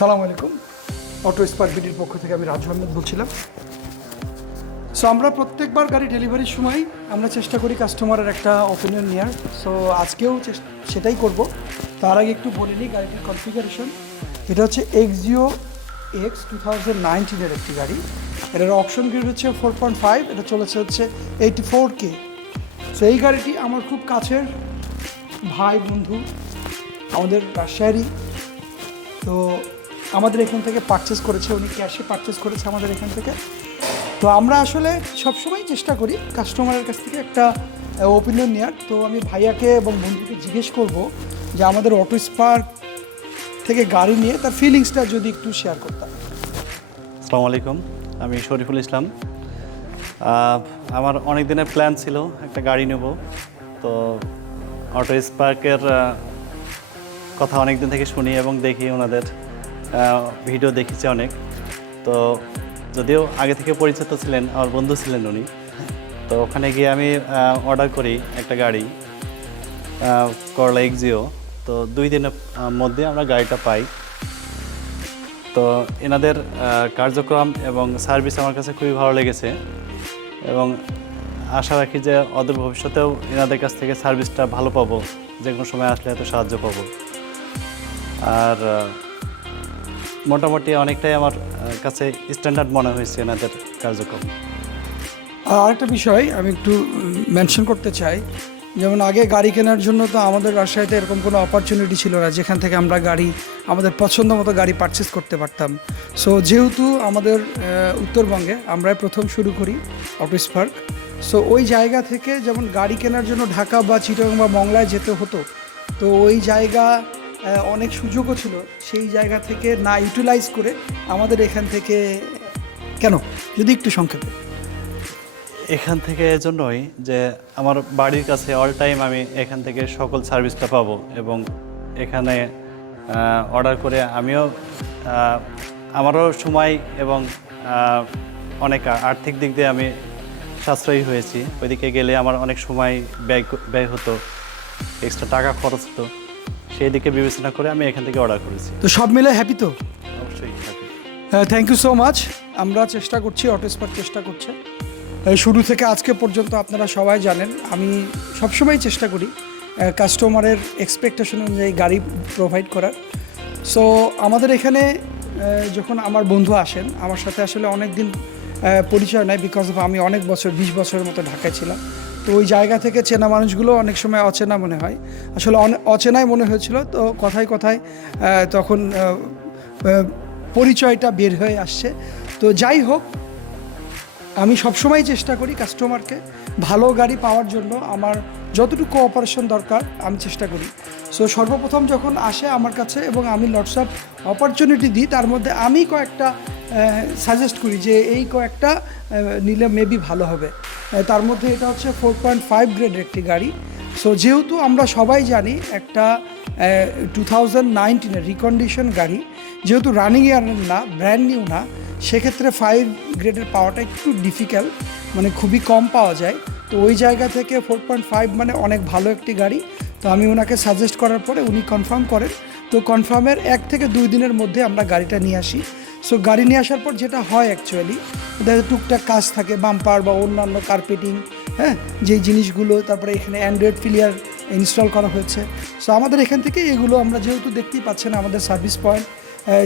আসসালামু আলাইকুম। Auto spark বিডির পক্ষ থেকে আমি রাজু আহমেদ বলছিলাম। সো আমরা প্রত্যেকবার গাড়ি ডেলিভারির সময় আমরা চেষ্টা করি কাস্টমারের একটা অপিনিয়ন নেওয়ার সো আজকেও সেটাই করব। তার আগে একটু বলে নিই গাড়িটির কনফিগারেশন এটা হচ্ছে এক্সিও এক্স টু থাউজেন্ড নাইনটিনের একটি গাড়ি। এটার অপশন গ্রেড হচ্ছে ফোর পয়েন্ট ফাইভ এটা চলেছে হচ্ছে এইটি ফোর কে সো এই গাড়িটি আমার খুব কাছের ভাই, বন্ধু, আমাদের রাজশাহী। তো আমাদের এখান থেকে পারচেস করেছে, উনি ক্যাশে পারচেস করেছে আমাদের এখান থেকে। তো আমরা আসলে সবসময় চেষ্টা করি কাস্টমারের কাছ থেকে একটা ওপিনিয়ন নেওয়ার তো আমি ভাইয়াকে এবং বন্ধুকে জিজ্ঞেস করব যে আমাদের অটো স্পার্ক থেকে গাড়ি নিয়ে তার ফিলিংসটা যদি একটু শেয়ার করতাম আসসালামু আলাইকুম, আমি শরীফুল ইসলাম। আমার অনেক দিনের প্ল্যান ছিল একটা গাড়ি নেব। তো অটো স্পার্কের কথা অনেক দিন থেকে শুনি এবং দেখি ওনাদের। ভিডিও দেখেছি অনেক। তো যদিও আগে থেকে পরিচিত ছিলেন, আমার বন্ধু ছিলেন উনি। তো ওখানে গিয়ে আমি অর্ডার করি একটা গাড়ি করলা এক্সিও তো দুই দিনের মধ্যে আমরা গাড়িটা পাই। তো এনাদের কার্যক্রম এবং সার্ভিস আমার কাছে খুবই ভালো লেগেছে এবং আশা রাখি যে অদূর ভবিষ্যতেও এনাদের কাছ থেকে সার্ভিসটা ভালো পাবো। যে কোনো সময় আসলে এত সাহায্য পাবো। আর মোটামুটি অনেকটাই আমার কাছে স্ট্যান্ডার্ড মনে হয়েছে এনাদের কার্যক্রম। আরেকটা বিষয় আমি একটু মেনশন করতে চাই। যেমন আগে গাড়ি কেনার জন্য তো আমাদের রাজশাহীতে এরকম কোনো অপরচুনিটি ছিল না, যেখান থেকে আমরা গাড়ি, আমাদের পছন্দ মতো গাড়ি পারচেস করতে পারতাম। সো যেহেতু আমাদের উত্তরবঙ্গে আমরাই প্রথম শুরু করি অফিস পার্ক সো ওই জায়গা থেকে যেমন গাড়ি কেনার জন্য ঢাকা বা চিটাগাং বা মংলায় যেতে হতো, তো ওই জায়গা অনেক সুযোগও ছিল সেই জায়গা থেকে না ইউটিলাইজ করে আমাদের এখান থেকে, কেন? যদি একটু সংক্ষেপে। এখান থেকে এজন্যই যে আমার বাড়ির কাছে অল টাইম আমি এখান থেকে সকল সার্ভিসটা পাবো এবং এখানে অর্ডার করে আমিও আমারও সময় এবং অনেক আর্থিক দিক দিয়ে আমি সাশ্রয়ী হয়েছি। ওইদিকে গেলে আমার অনেক সময় ব্যয় ব্যয় হতো এক্সট্রা টাকা খরচ হতো। সেই দিকে বিবেচনা করে আমি এখান থেকে অর্ডার করেছি। তো সব মিলে হ্যাপি তো? অবশ্যই থ্যাংক ইউ সো মাচ আমরা চেষ্টা করছি অটো স্পার্ক চেষ্টা করছে। শুরু থেকে আজকে পর্যন্ত আপনারা সবাই জানেন আমি সবসময় চেষ্টা করি কাস্টমারের এক্সপেকটেশন অনুযায়ী গাড়ি প্রোভাইড করার। সো আমাদের এখানে আহ, যখন আমার বন্ধু আসেন আমার সাথে আসলে অনেক দিন পরিচয় নাই বিকজ অফ আমি অনেক বছর, বিশ বছরের মতো ঢাকায় ছিলাম। তো ওই জায়গা থেকে চেনা মানুষগুলো অনেক সময় অচেনা মনে হয়। আসলে অচেনাই মনে হয়েছিল, তো কথায় কথায় তখন পরিচয়টা বের হয়ে আসছে। তো যাই হোক, আমি সবসময় চেষ্টা করি কাস্টমারকে ভালো গাড়ি পাওয়ার জন্য। আমার যতটুকু অপারেশন দরকার, আমি চেষ্টা করি। সো সর্বপ্রথম যখন আসে আমার কাছে এবং আমি লটস অপরচুনিটি দিই, তার মধ্যে আমি কয়েকটা সাজেস্ট করি যে এই কয়েকটা নিলে মেবি ভালো হবে। তার মধ্যে এটা হচ্ছে ফোর পয়েন্ট ফাইভ গ্রেডের একটি গাড়ি। সো যেহেতু আমরা সবাই জানি একটা টু থাউজেন্ড নাইনটিনের রিকন্ডিশন গাড়ি, যেহেতু রানিং ইয়ার না ব্র্যান্ড নিউ না, সেক্ষেত্রে ফাইভ গ্রেডের পাওয়াটা একটু ডিফিকাল্ট মানে খুবই কম পাওয়া যায়। তো ওই জায়গা থেকে ফোর পয়েন্ট ফাইভ মানে অনেক ভালো একটি গাড়ি। তো আমি ওনাকে সাজেস্ট করার পরে উনি কনফার্ম করেন। তো কনফার্মের এক থেকে দুই দিনের মধ্যে আমরা গাড়িটা নিয়ে আসি। সো গাড়ি নিয়ে আসার পর যেটা হয় অ্যাকচুয়ালি ওদের টুকটাক কাজ থাকে বাম্পার বা অন্যান্য কার্পেটিং হ্যাঁ? যেই জিনিসগুলো, তারপরে এখানে অ্যান্ড্রয়েড ফিলিয়ার ইনস্টল করা হয়েছে। সো আমাদের এখান থেকে এগুলো আমরা যেহেতু দেখতেই পাচ্ছেন আমাদের সার্ভিস পয়েন্ট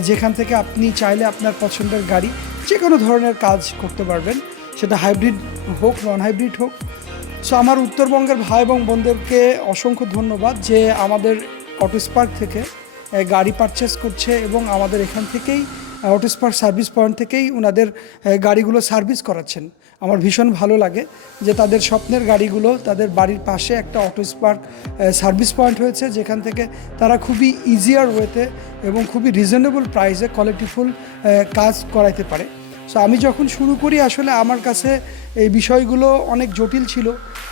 যেখান থেকে আপনি চাইলে আপনার পছন্দের গাড়ি যে কোনো ধরনের কাজ করতে পারবেন। সেটা হাইব্রিড হোক নন হাইব্রিড হোক। সো আমার উত্তরবঙ্গের ভাই এবং বোনদেরকে অসংখ্য ধন্যবাদ যে আমাদের অটো স্পার্ক থেকে গাড়ি পারচেস করছে এবং আমাদের এখান থেকেই অটো স্পার্ক সার্ভিস পয়েন্ট থেকেই ওনাদের গাড়িগুলো সার্ভিস করাচ্ছেন। আমার ভীষণ ভালো লাগে যে তাদের স্বপ্নের গাড়িগুলো, তাদের বাড়ির পাশে একটা অটো স্পার্ক সার্ভিস পয়েন্ট হয়েছে, যেখান থেকে তারা খুবই ইজিয়ার ওয়েতে এবং খুবই রিজনেবল প্রাইসে কোয়ালিটিফুল কাজ করাইতে পারে। সো আমি যখন শুরু করি, আসলে আমার কাছে এই বিষয়গুলো অনেক জটিল ছিল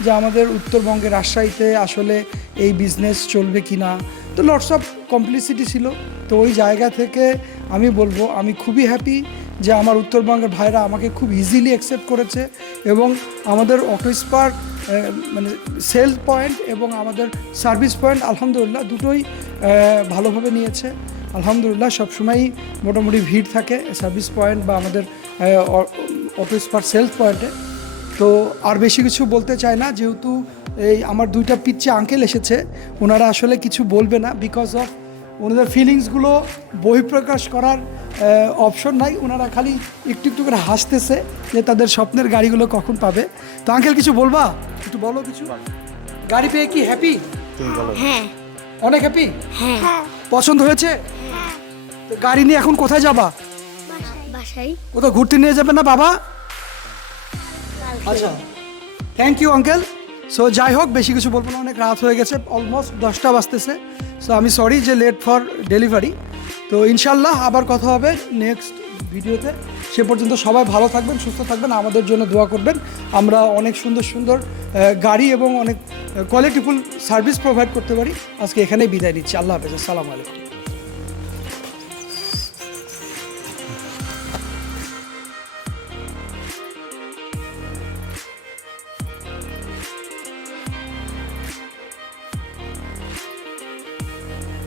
যে আমাদের উত্তরবঙ্গের রাজশাহীতে আসলে এই বিজনেস চলবে কি না তো লটস অফ কমপ্লিসিটি ছিল। তো ওই জায়গা থেকে আমি বলব, আমি খুবই হ্যাপি যে আমার উত্তরবঙ্গের ভাইরা আমাকে খুব ইজিলি অ্যাকসেপ্ট করেছে এবং আমাদের অটো স্পার্ক মানে সেল পয়েন্ট এবং আমাদের সার্ভিস পয়েন্ট আলহামদুলিল্লাহ দুটোই ভালোভাবে নিয়েছে। আলহামদুলিল্লাহ সবসময়ই মোটামুটি ভিড় থাকে সার্ভিস পয়েন্ট বা আমাদের অটো স্পার সেলস পয়েন্টে তো আর বেশি কিছু বলতে চাই না, যেহেতু এই আমার দুইটা পিচ্ছে আঙ্কেল এসেছে, ওনারা আসলে কিছু বলবে না বিকজ অফ ওনাদের ফিলিংসগুলো বহিঃপ্রকাশ করার অপশন নাই। ওনারা খালি একটু একটু করে হাসতেছে যে তাদের স্বপ্নের গাড়িগুলো কখন পাবে। তো আঙ্কেল কিছু বলবা? একটু বলো কিছু। গাড়ি পেয়ে কি হ্যাপি হ্যাঁ। অনেক হ্যাপি হ্যাঁ। পছন্দ হয়েছে? তো গাড়ি নিয়ে এখন কোথায় যাবা? বাসায়। কোথাও ঘুরতে নিয়ে যাবে না বাবা? আচ্ছা। থ্যাংক ইউ আঙ্কেল সো যাই হোক, বেশি কিছু বলব না, অনেক রাত হয়ে গেছে অলমোস্ট দশটা বাজতেছে। সো আমি সরি যে লেট ফর ডেলিভারি তো, ইনশাল্লাহ আবার কথা হবে নেক্সট ভিডিওতে সে পর্যন্ত সবাই ভালো থাকবেন, সুস্থ থাকবেন, আমাদের জন্য দোয়া করবেন। আমরা অনেক সুন্দর সুন্দর গাড়ি এবং অনেক কোয়ালিটিফুল সার্ভিস প্রোভাইড করতে পারি। আজকে এখানেই বিদায় নিচ্ছি। আল্লাহ হাফেজ, আসসালামু আলাইকুম।